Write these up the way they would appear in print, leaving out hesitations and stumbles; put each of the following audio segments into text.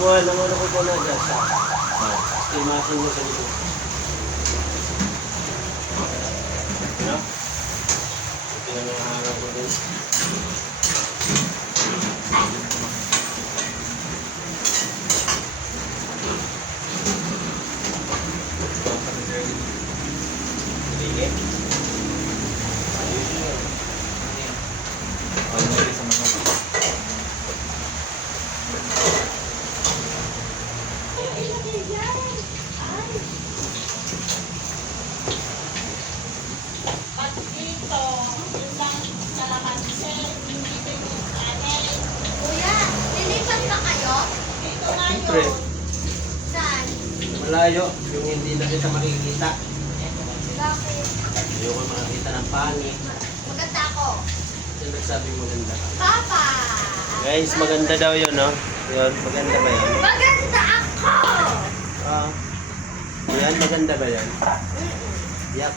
Gumawa naman ako ko na dyan sa imasin mo sa likod. Ano? Pinangaharap ko din. Sige. Ayun yun. Ayun sa mga. Siyempre. Saan? Malayo, yung hindi na kita makikita. Bakit? Ayoko makakita ng pangit. Maganda ako. Yung nagsabi maganda. Papa! Guys, maganda daw yun, no? Yun, maganda ba yun? Maganda ako! Ah. Yan, maganda ba yan? Yap.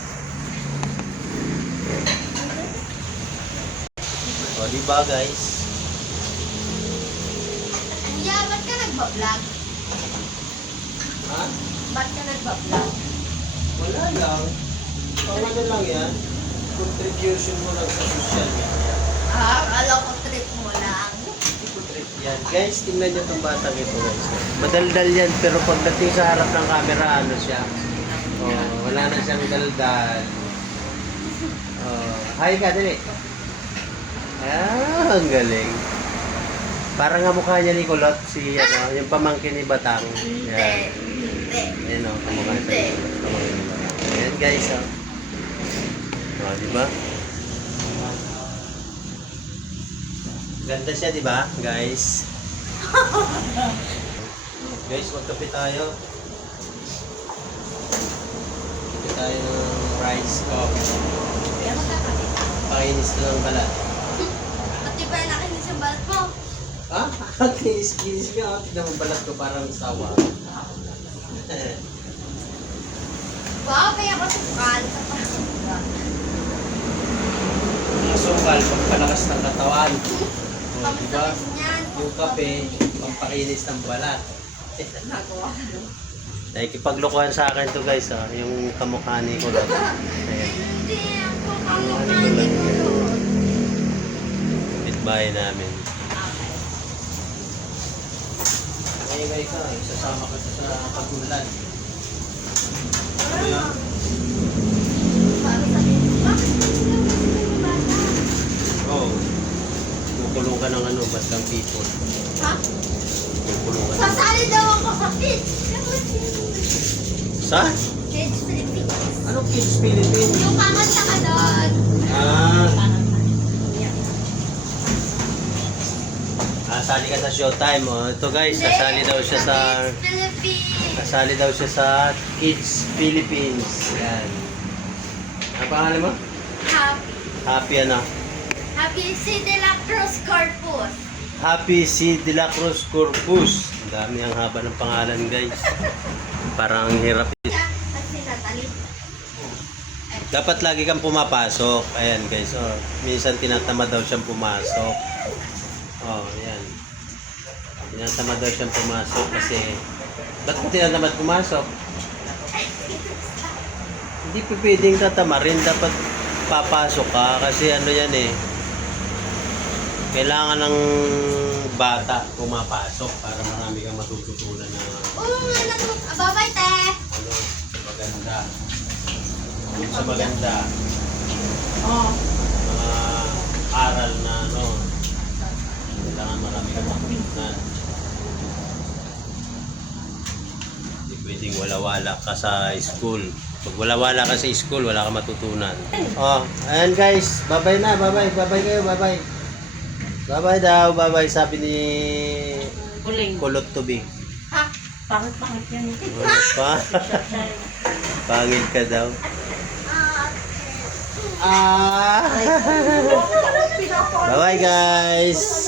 O, diba guys? Kuya, ba't ka nagbablog? Ha? Ba't ka nagbablog? Wala lang. Pang ano lang yan? Contribution mo lang sa social media. Alam ko trip mo lang. Yan. Guys, tingnan nyo itong batang ito guys. Madaldal yan, pero pagdating sa harap ng camera, ano siya? Oh, wala na siyang daldal. Oh, hi ka, dali. Ah, ang galing. Parang nga mukha niya ni Kulot, si ano, yung pamangkin ni Batang. Hindi. Yan. Hindi. Ayan o, kamukha siya. Pamangkin ni Batang. Ayan guys, o. O, diba? Ganda siya, diba, guys? Guys, magkape tayo. Kape tayo ng rice coffee. Kaya magkakabit. Pakinis na lang pala. Pati ba nakinis ang balat mo? Ha? Kinis ka. Tignan mo balat ko parang sawa. Wow, kaya ko sukal sa pagkakas. Ang sukal, pagpalakas ng katawan. O, diba? Pagkakas niyan. Yung kape, pampakinis ng balat. Nagawa ko. Nakikipaglokohan sa akin to guys, ah. Yung kamukha ni Kulot. Ayan. Hindi ako kamukha ni Kulot. Bitbahay namin. Ngayon ka, isasama ka sa pagulad. Ano yan? Para sabihin, bakit ka sila yung bata? Oo. Kukulong ka ng ano, Bandang People. Ha? Kukulong ka ng... Sasali daw ako sa kids. Sa? Kids Philippines. Anong Kids Philippines? Yung kamanta ka doon. Ah. Sasali ka sa Showtime, oh. Ito guys, sasali daw siya sa... Kids Philippines. Sasali daw siya sa Kids Philippines. Yan. Ang pangalan mo? Happy. Happy ano? Happy si De La Cruz Corpus. Happy si De La Cruz Corpus. Ang dami ang haba ng pangalan guys. Parang ang hirap. At si Natalie. Dapat lagi kang pumapasok. Ayan guys. Oh. Minsan tinatamad daw siyang pumasok. Oh, ayan. Tinatamad daw siyang pumasok kasi... Ba't mo tinatamad pumasok? Hindi pa pwedeng tatamarin. Dapat papasok ka kasi ano yan eh. Kailangan ng bata pumapasok para marami kang matututunan na Bye-bye, te. ano, maganda. Yung sa maganda, Oh. mga aral na ano, kailangan marami kang matutunan. Hindi pwedeng wala-wala ka sa school. Pag wala-wala ka sa school, wala kang matutunan. Oh, ayan guys, bye-bye na, bye-bye, bye-bye kayo, bye-bye. Bye-bye daw, bye-bye, sabi ni Kulot Tubig. Ha? Pangit-pangit yan. Pa? Pangit ka daw. Ah. Ah! Bye-bye guys!